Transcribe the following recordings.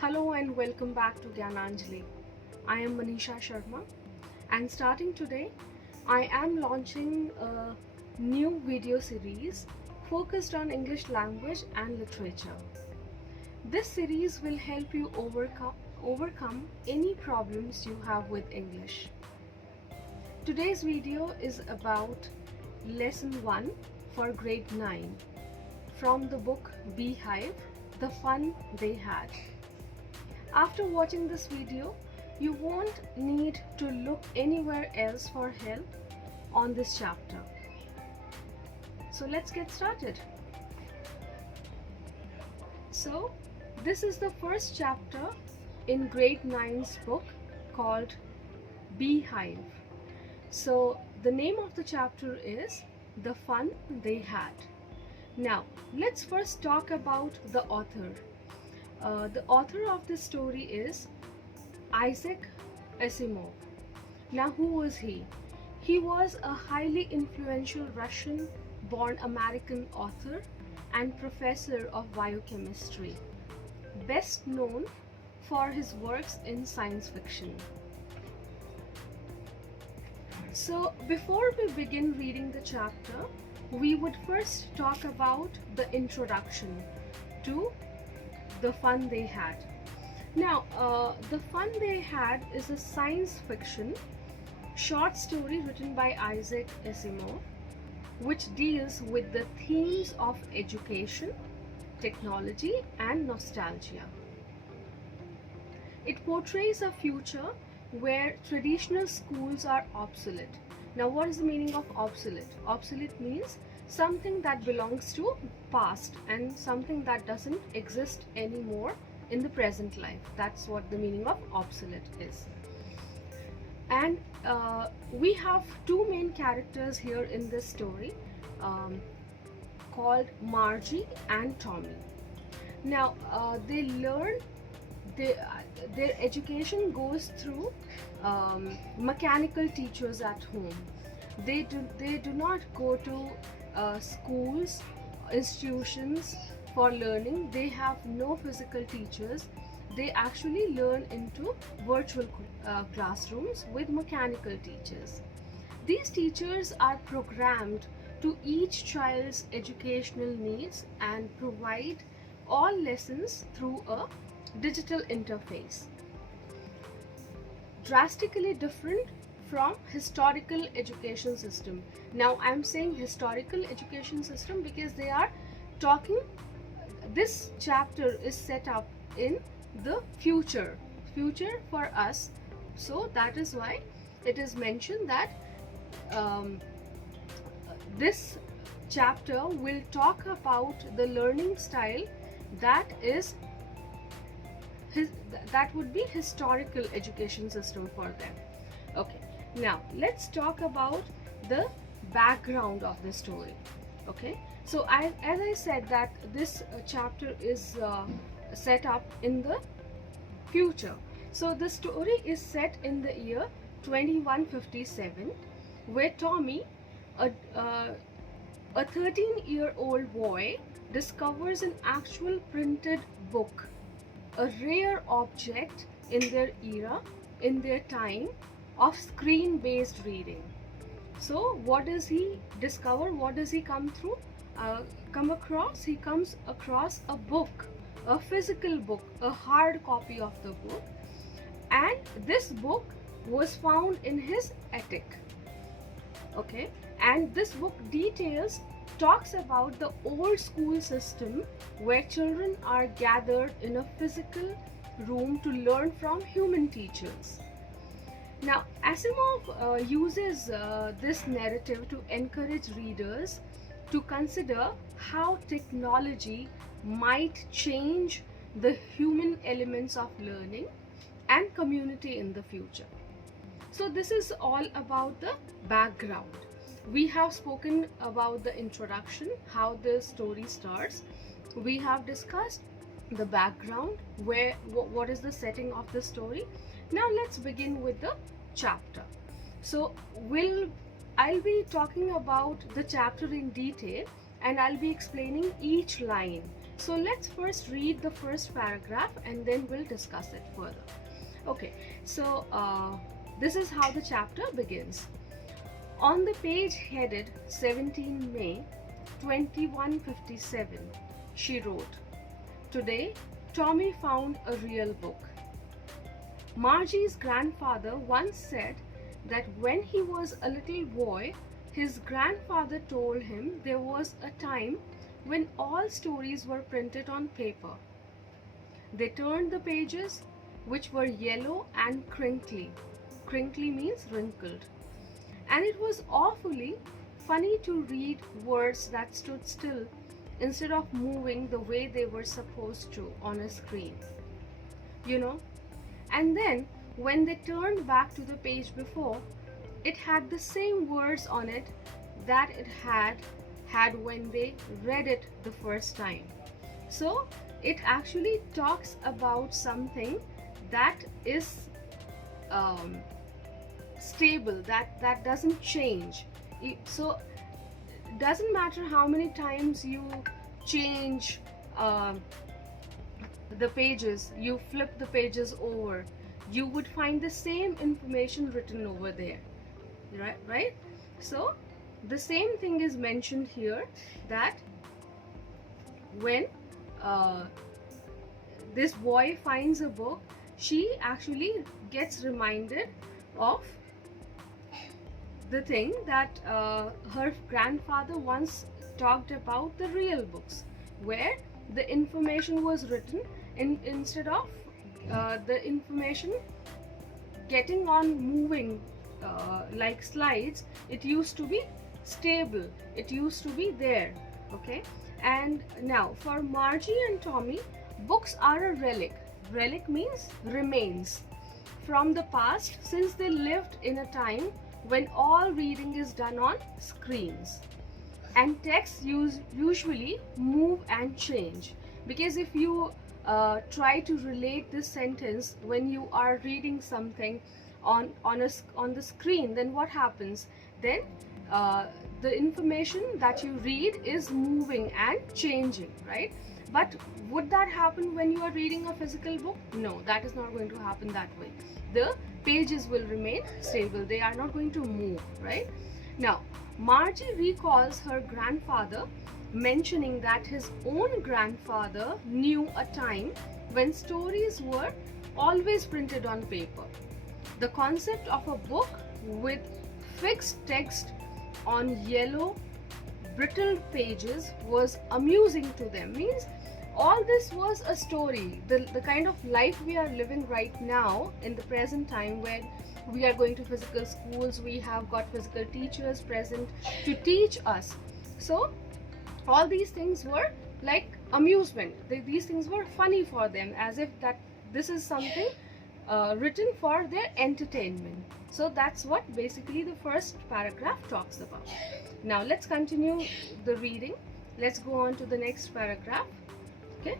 Hello and welcome back to Gyananjali. I am Manisha Sharma, and starting today, I am launching a new video series focused on English language and literature. This series will help you overcome any problems you have with English. Today's video is about Lesson 1 for Grade 9 from the book Beehive, The Fun They Had. After watching this video, you won't need to look anywhere else for help on this chapter. So let's get started. So this is the first chapter in grade 9's book called Beehive. So the name of the chapter is The Fun They Had. Now let's first talk about the author. The author of this story is Isaac Asimov. Now, who was he? He was a highly influential Russian-born American author and professor of biochemistry, best known for his works in science fiction. So, before we begin reading the chapter, we would first talk about the introduction to The Fun They Had. Now, The Fun They Had is a science fiction short story written by Isaac Asimov, which deals with the themes of education, technology, and nostalgia. It portrays a future where traditional schools are obsolete. Now, what is the meaning of obsolete? Obsolete means something that belongs to past and something that doesn't exist anymore in the present life. That's what the meaning of obsolete is. And we have two main characters here in this story called Margie and Tommy. Now they learn their education goes through mechanical teachers at home. They do not go to schools, institutions for learning. They have no physical teachers. They actually learn into virtual classrooms with mechanical teachers. These teachers are programmed to each child's educational needs and provide all lessons through a digital interface. Drastically different from historical education system. Now I'm saying historical education system because they are talking, this chapter is set up in the future for us. So that is why it is mentioned that this chapter will talk about the learning style that would be historical education system for them. Okay, now let's talk about the background of the story. Okay, so as I said that this chapter is set up in the future. So the story is set in the year 2157, where Tommy, a 13-year-old boy, discovers an actual printed book, a rare object in their time of screen-based reading. So what does he discover? What does he come across? He comes across a book, a physical book, a hard copy of the book, and this book was found in his attic. Okay, and this book talks about the old school system where children are gathered in a physical room to learn from human teachers. Now, Asimov uses this narrative to encourage readers to consider how technology might change the human elements of learning and community in the future. So this is all about the background. We have spoken about the introduction, how the story starts. We have discussed the background, what is the setting of the story. Now let's begin with the chapter. So I'll be talking about the chapter in detail, and I'll be explaining each line So let's first read the first paragraph and then we'll discuss it further. Okay, so this is how the chapter begins. On the page headed 17 May 2157, she wrote, "Today, Tommy found a real book." Margie's grandfather once said that when he was a little boy, his grandfather told him there was a time when all stories were printed on paper. They turned the pages, which were yellow and crinkly. Crinkly means wrinkled. And it was awfully funny to read words that stood still instead of moving the way they were supposed to on a screen. You know? And then, when they turned back to the page before, it had the same words on it that it had when they read it the first time. So, it actually talks about something that is stable, that doesn't change. So, it doesn't matter how many times you change the pages, you flip the pages over, you would find the same information written over there, right? So the same thing is mentioned here, that when this boy finds a book, she actually gets reminded of the thing that her grandfather once talked about, the real books, where the information was written instead of the information getting on moving like slides. It used to be stable, it used to be there. Okay, and now for Margie and Tommy, books are a relic. Relic means remains from the past, since they lived in a time when all reading is done on screens and texts usually move and change. Because if you try to relate this sentence when you are reading something on the screen, then what happens? Then the information that you read is moving and changing, right? But would that happen when you are reading a physical book? No, that is not going to happen that way. The pages will remain stable, they are not going to move, right? Now, Margie recalls her grandfather mentioning that his own grandfather knew a time when stories were always printed on paper. The concept of a book with fixed text on yellow, brittle pages was amusing to them. Means all this was a story. The kind of life we are living right now in the present time, where we are going to physical schools, we have got physical teachers present to teach us. So all these things were like amusement. These things were funny for them, as if that this is something written for their entertainment. So that's what basically the first paragraph talks about. Now let's continue the reading. Let's go on to the next paragraph. Okay.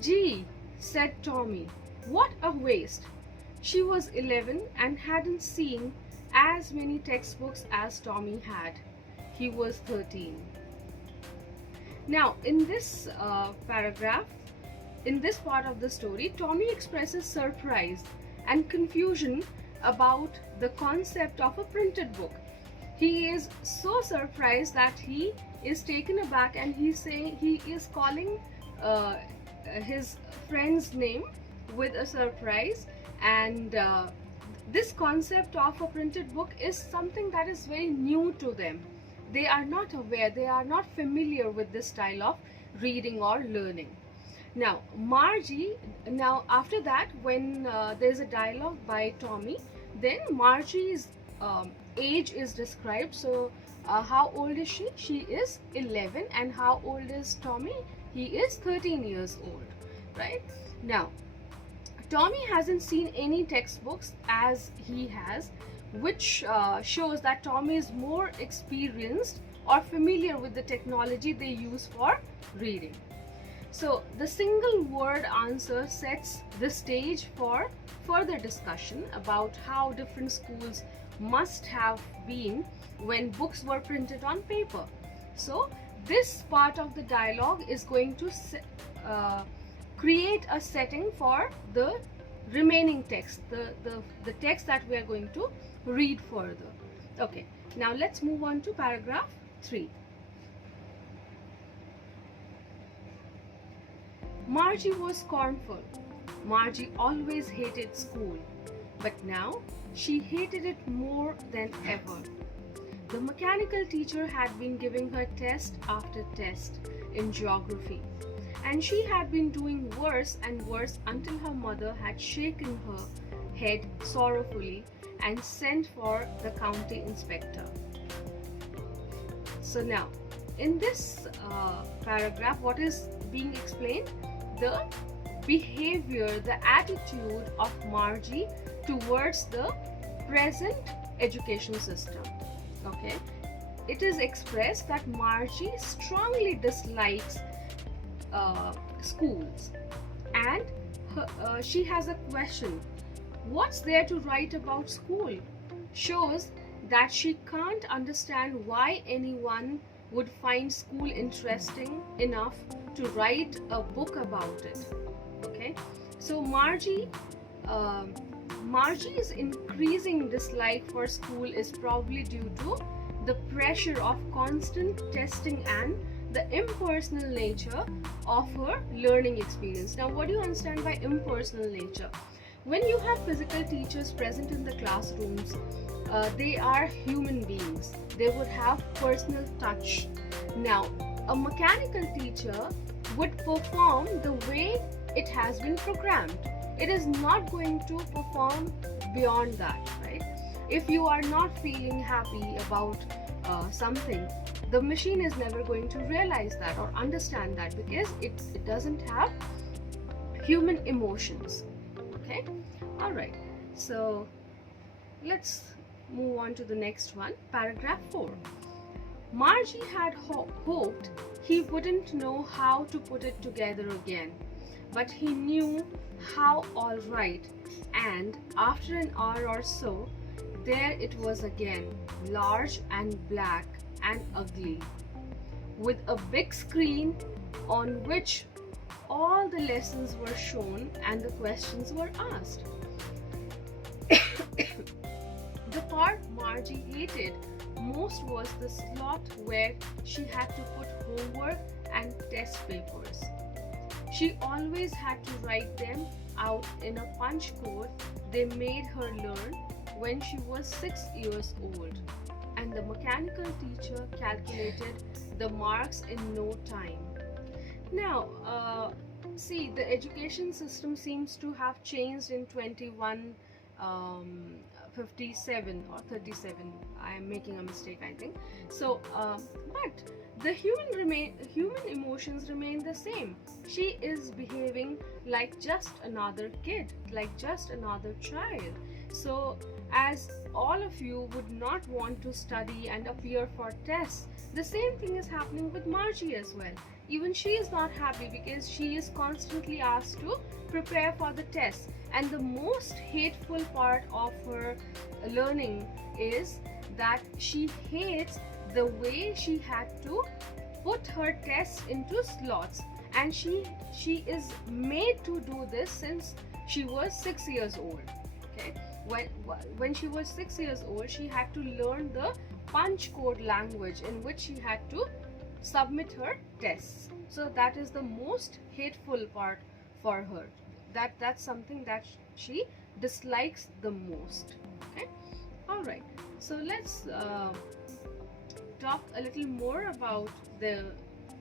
"Gee," said Tommy, "what a waste." She was 11 and hadn't seen as many textbooks as Tommy had. He was 13. Now, in this paragraph, in this part of the story, Tommy expresses surprise and confusion about the concept of a printed book. He is so surprised that he is taken aback, and he is calling his friend's name with a surprise. And this concept of a printed book is something that is very new to them. They are not aware, they are not familiar with this style of reading or learning. Now, Margie, now after that, when there's a dialogue by Tommy, then Margie's age is described. So how old is she? She is 11. And how old is Tommy? He is 13 years old, right? Now, Tommy hasn't seen any textbooks as he has, which shows that Tommy is more experienced or familiar with the technology they use for reading. So the single word answer sets the stage for further discussion about how different schools must have been when books were printed on paper. So this part of the dialogue is going to create a setting for the remaining text, the text that we are going to read further. Okay, now let's move on to paragraph 3. Margie was scornful. Margie always hated school, but now she hated it more than ever. The mechanical teacher had been giving her test after test in geography, and she had been doing worse and worse until her mother had shaken her head sorrowfully and sent for the county inspector. So now, in this paragraph, what is being explained? The behavior, the attitude of Margie towards the present education system. Okay, it is expressed that Margie strongly dislikes schools, and she has a question: what's there to write about school? Shows that she can't understand why anyone would find school interesting enough to write a book about it. Okay, so Margie's increasing dislike for school is probably due to the pressure of constant testing and the impersonal nature of her learning experience. Now, what do you understand by impersonal nature? When you have physical teachers present in the classrooms, they are human beings. They would have personal touch. Now, a mechanical teacher would perform the way it has been programmed. It is not going to perform beyond that, right? If you are not feeling happy about something, the machine is never going to realize that or understand that, because it doesn't have human emotions. Okay, all right, so let's move on to the next one, paragraph 4. Margie had hoped he wouldn't know how to put it together again, but he knew how all right, and after an hour or so, there it was again, large and black and ugly, with a big screen on which all the lessons were shown and the questions were asked. The part Margie hated most was the slot where she had to put homework and test papers. She always had to write them out in a punch code they made her learn when she was 6 years old, and the mechanical teacher calculated the marks in no time. Now, see, the education system seems to have changed in 2157 or 37. I am making a mistake, I think. So, but the human emotions remain the same. She is behaving like just another kid, like just another child. So, as all of you would not want to study and appear for tests, the same thing is happening with Margie as well. Even she is not happy because she is constantly asked to prepare for the test. And the most hateful part of her learning is that she hates the way she had to put her tests into slots. And she is made to do this since she was 6 years old. Okay, when she was 6 years old, she had to learn the punch code language in which she had to submit her tests. So that is the most hateful part for her. That's something that she dislikes the most. Okay, all right, so let's talk a little more about the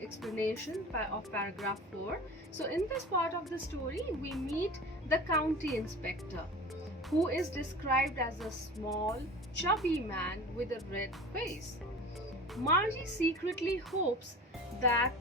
explanation of paragraph 4. So in this part of the story, we meet the county inspector, who is described as a small, chubby man with a red face. Margie secretly hopes that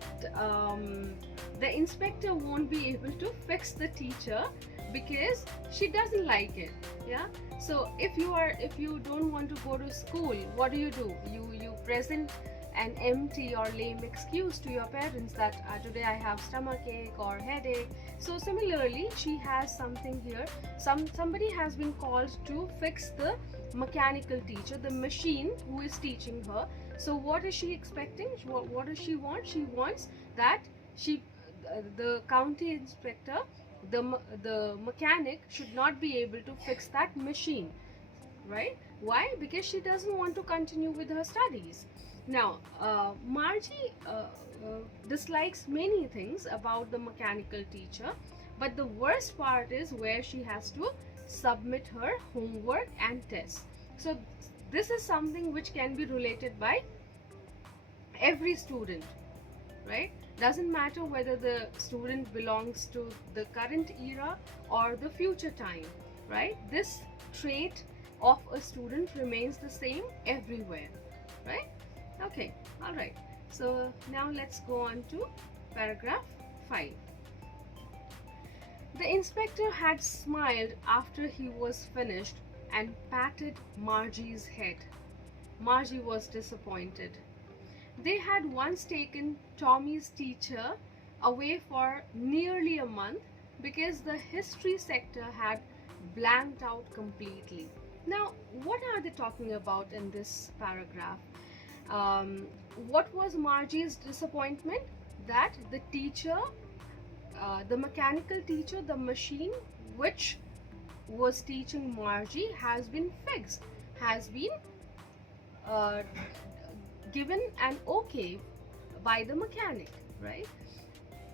the inspector won't be able to fix the teacher because she doesn't like it. Yeah, so if you don't want to go to school, what do? You present an empty or lame excuse to your parents that today I have stomachache or headache. So similarly, she has something here. Somebody has been called to fix the mechanical teacher, the machine who is teaching her. So what is she expecting? What does she want? She wants that the county inspector, the mechanic should not be able to fix that machine, right? Why? Because she doesn't want to continue with her studies. Now, Margie dislikes many things about the mechanical teacher, but the worst part is where she has to submit her homework and tests. So this is something which can be related by every student, right? Doesn't matter whether the student belongs to the current era or the future time, right? This trait of a student remains the same everywhere, right? Okay, all right. So now let's go on to paragraph 5. The inspector had smiled after he was finished and patted Margie's head. Margie was disappointed. They had once taken Tommy's teacher away for nearly a month because the history sector had blanked out completely. Now, what are they talking about in this paragraph? What was Margie's disappointment? That the teacher, the mechanical teacher, the machine which was teaching Margie has been fixed, has been given an okay by the mechanic, right?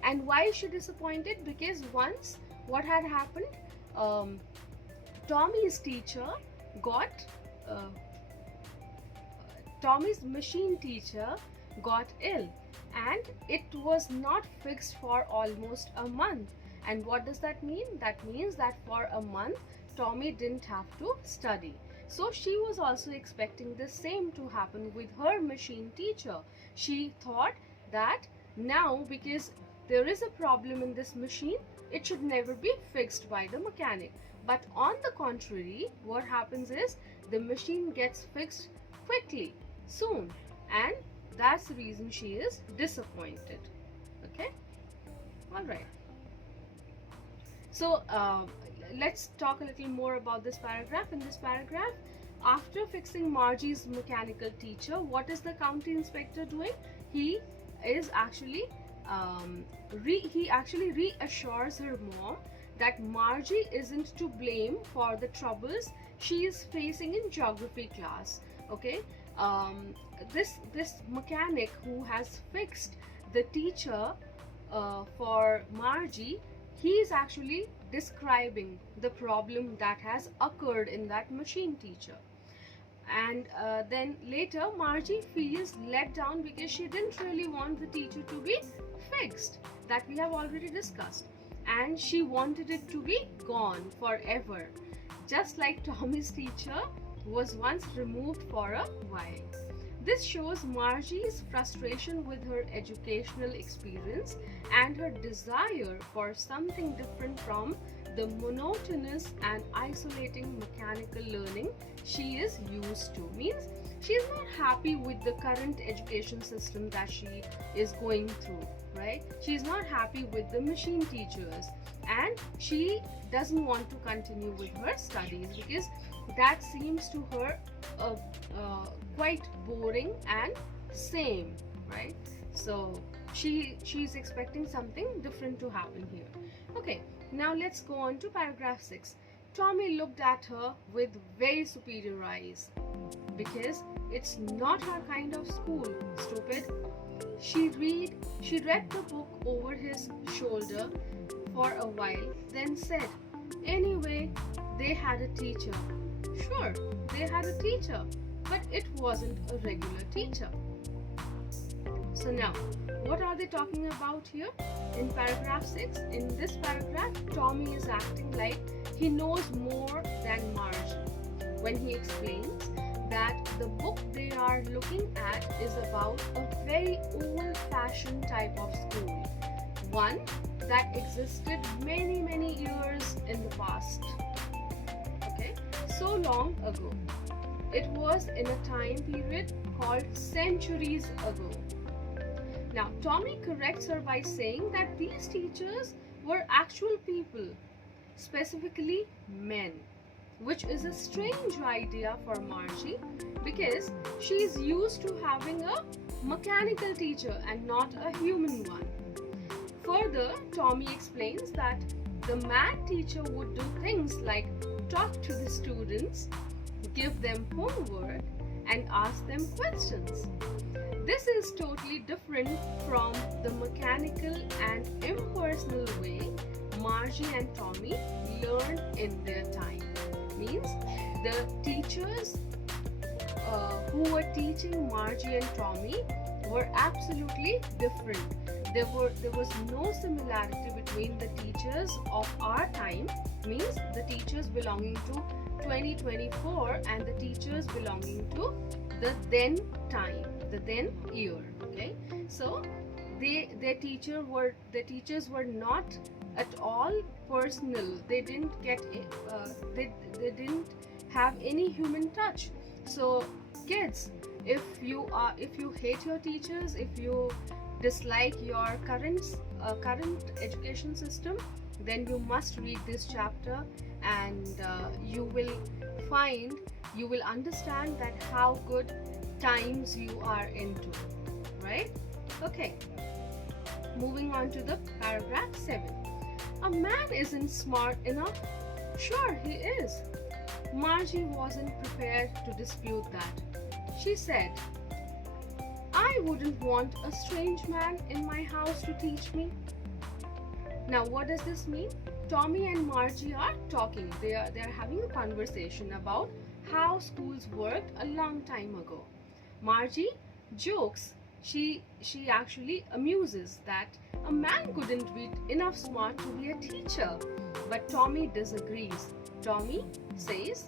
And why is she disappointed? Because once what had happened, Tommy's teacher got Tommy's machine teacher got ill, and it was not fixed for almost a month. And what does that mean? That means that for a month Tommy didn't have to study. So she was also expecting the same to happen with her machine teacher. She thought that now, because there is a problem in this machine, it should never be fixed by the mechanic. But on the contrary, what happens is the machine gets fixed quickly, soon, and that's the reason she is disappointed. Okay, all right. So let's talk a little more about this paragraph. In this paragraph, after fixing Margie's mechanical teacher, what is the county inspector doing? He is actually reassures her mom that Margie isn't to blame for the troubles she is facing in geography class. Okay, this mechanic who has fixed the teacher for Margie, he is actually describing the problem that has occurred in that machine teacher. And then later Margie feels let down because she didn't really want the teacher to be fixed, that we have already discussed, and she wanted it to be gone forever, just like Tommy's teacher was once removed for a while. This shows Margie's frustration with her educational experience and her desire for something different from the monotonous and isolating mechanical learning she is used to. Means she is not happy with the current education system that she is going through, right? She is not happy with the machine teachers, and she doesn't want to continue with her studies because that seems to her quite boring and same, right? So she's expecting something different to happen here. Okay, now let's go on to paragraph 6. Tommy looked at her with very superior eyes. Because it's not her kind of school, stupid. She read the book over his shoulder for a while, then said, anyway, they had a teacher. Sure, they had a teacher, but it wasn't a regular teacher. So now, what are they talking about here? In paragraph 6, in this paragraph, Tommy is acting like he knows more than Margie when he explains that the book they are looking at is about a very old-fashioned type of school, one that existed many years in the past. Okay, so long ago. It was in a time period called centuries ago. Now, Tommy corrects her by saying that these teachers were actual people, specifically men. which is a strange idea for Margie because she is used to having a mechanical teacher and not a human one. Further, Tommy explains that the math teacher would do things like talk to the students, give them homework, and ask them questions. This is totally different from the mechanical and impersonal way Margie and Tommy learned in their time. Means the teachers who were teaching Margie and Tommy were absolutely different. There was no similarity between the teachers of our time, means the teachers belonging to 2024 and the teachers belonging to the then time, the then year. Okay, so the teachers were not at all personal. They didn't get they didn't have any human touch. So kids, if you hate your teachers, if you dislike your current education system, then you must read this chapter, and you will understand that how good times you are into, right? Okay, moving on to the paragraph 7. A man isn't smart enough. Sure he is. Margie wasn't prepared to dispute that. She said, I wouldn't want a strange man in my house to teach me. Now what does this mean? Tommy and Margie are talking. They are having a conversation about how schools worked a long time ago. Margie jokes. She actually amuses that a man couldn't be enough smart to be a teacher. But Tommy disagrees. Tommy says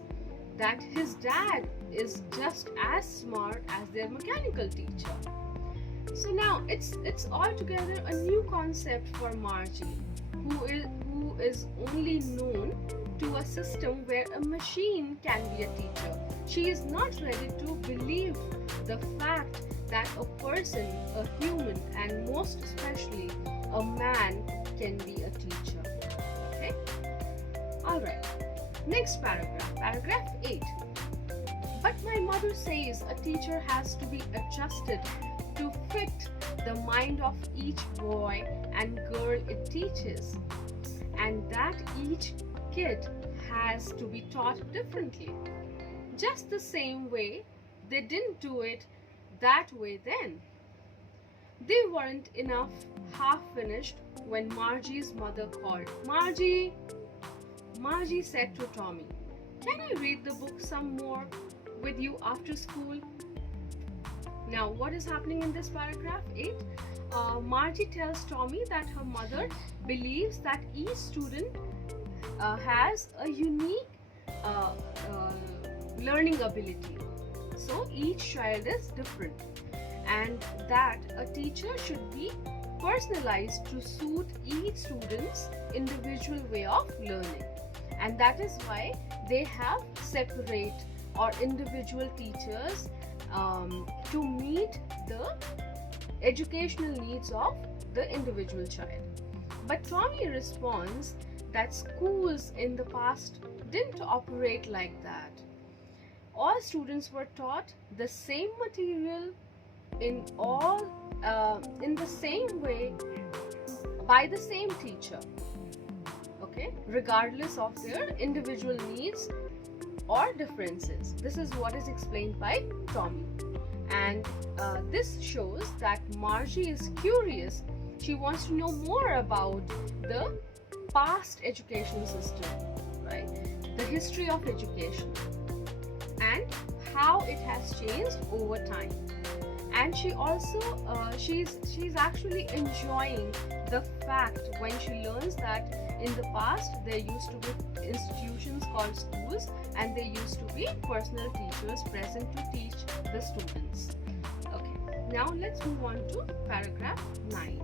that his dad is just as smart as their mechanical teacher. So now it's altogether a new concept for Margie, who is only known to a system where a machine can be a teacher. She is not ready to believe the fact that a person, a human, and most especially a man can be a teacher. Okay? Alright. Next paragraph, paragraph 8. But my mother says a teacher has to be adjusted to fit the mind of each boy and girl it teaches, and that each kid has to be taught differently. Just the same way they didn't do it that way then. They weren't enough half finished when Margie's mother called. Margie said to Tommy, can I read the book some more with you after school? Now what is happening in this paragraph 8? Margie tells Tommy that her mother believes that each student has a unique learning ability. So each child is different, and that a teacher should be personalized to suit each student's individual way of learning. And that is why they have separate or individual teachers to meet the educational needs of the individual child. But Tommy responds that schools in the past didn't operate like that. All students were taught the same material in the same way by the same teacher, okay, regardless of their individual needs or differences. This is what is explained by Tommy, and this shows that Margie is curious. She wants to know more about the past education system, right? The history of education and how it has changed over time. And she also she's actually enjoying the fact when she learns that in the past there used to be institutions called schools, and there used to be personal teachers present to teach the students. Okay, now let's move on to paragraph 9.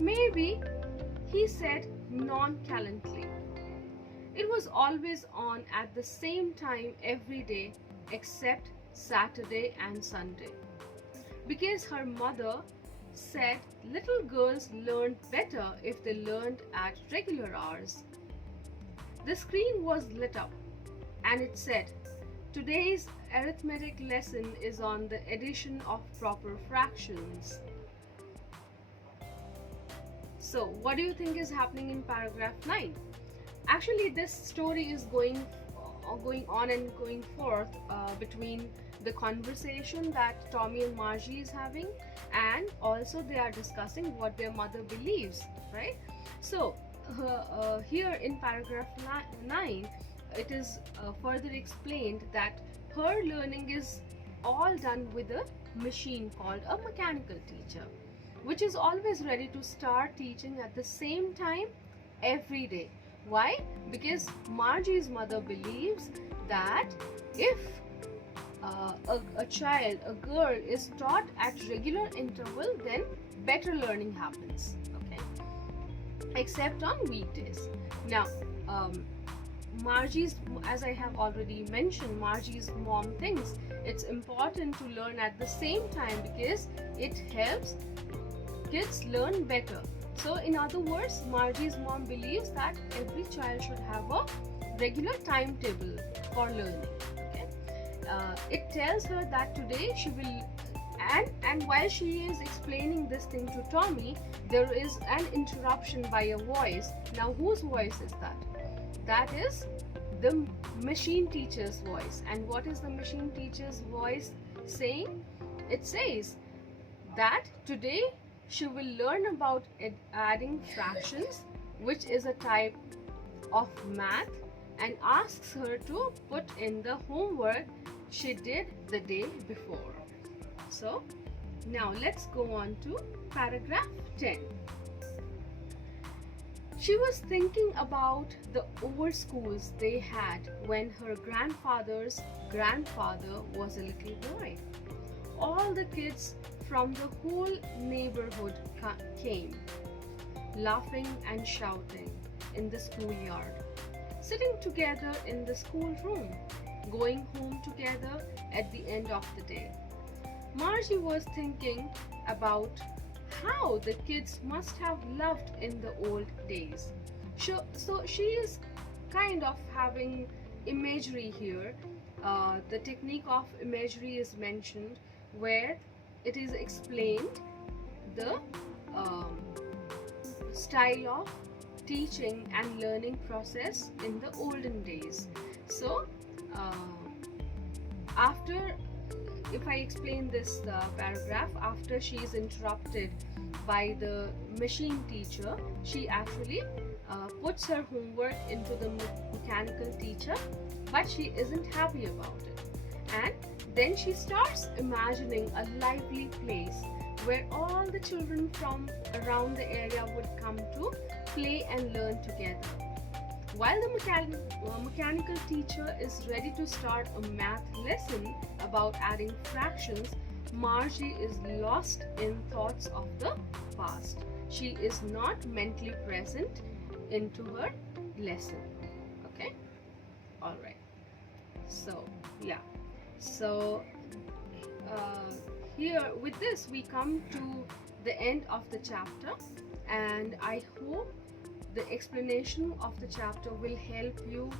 Maybe, he said nonchalantly. It was always on at the same time every day except Saturday and Sunday, because her mother said little girls learned better if they learned at regular hours. The screen was lit up. and it said, today's arithmetic lesson is on the addition of proper fractions. So what do you think is happening in paragraph 9? Actually, this story is going on and going forth between the conversation that Tommy and Margie is having, and also they are discussing what their mother believes, right? So here in paragraph 9, it is further explained that her learning is all done with a machine called a mechanical teacher, which is always ready to start teaching at the same time every day. Why? Because Margie's mother believes that if a child, a girl, is taught at regular interval, then better learning happens, okay, except on weekdays. Now Margie's, as I have already mentioned, Margie's mom thinks it's important to learn at the same time because it helps kids learn better. So in other words, Margie's mom believes that every child should have a regular timetable for learning. Okay, it tells her that today she will, and while she is explaining this thing to Tommy, there is an interruption by a voice. Now whose voice is that? That is the machine teacher's voice. And what is the machine teacher's voice saying? It says that today she will learn about adding fractions, which is a type of math, and asks her to put in the homework she did the day before. So now let's go on to paragraph 10. She was thinking about the old schools they had when her grandfather's grandfather was a little boy. All the kids from the whole neighborhood came, laughing and shouting in the schoolyard, sitting together in the schoolroom, going home together at the end of the day. Margie was thinking about how the kids must have loved in the old days. So she is kind of having imagery here. The technique of imagery is mentioned, where it is explained the style of teaching and learning process in the olden days. So after, if I explain this paragraph, after she is interrupted by the machine teacher, she actually puts her homework into the mechanical teacher, but she isn't happy about it. And then she starts imagining a lively place where all the children from around the area would come to play and learn together. While the mechanical teacher is ready to start a math lesson about adding fractions, Margie is lost in thoughts of the past. She is not mentally present into her lesson. Okay? Alright. So, yeah. So, here with this we come to the end of the chapter, and I hope the explanation of the chapter will help you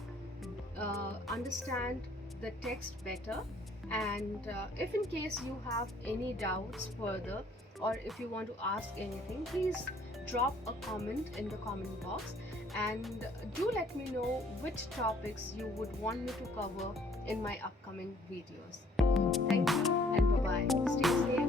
understand the text better. And if in case you have any doubts further, or if you want to ask anything, please drop a comment in the comment box, and do let me know which topics you would want me to cover in my upcoming videos. Thank you, and bye bye. Stay safe.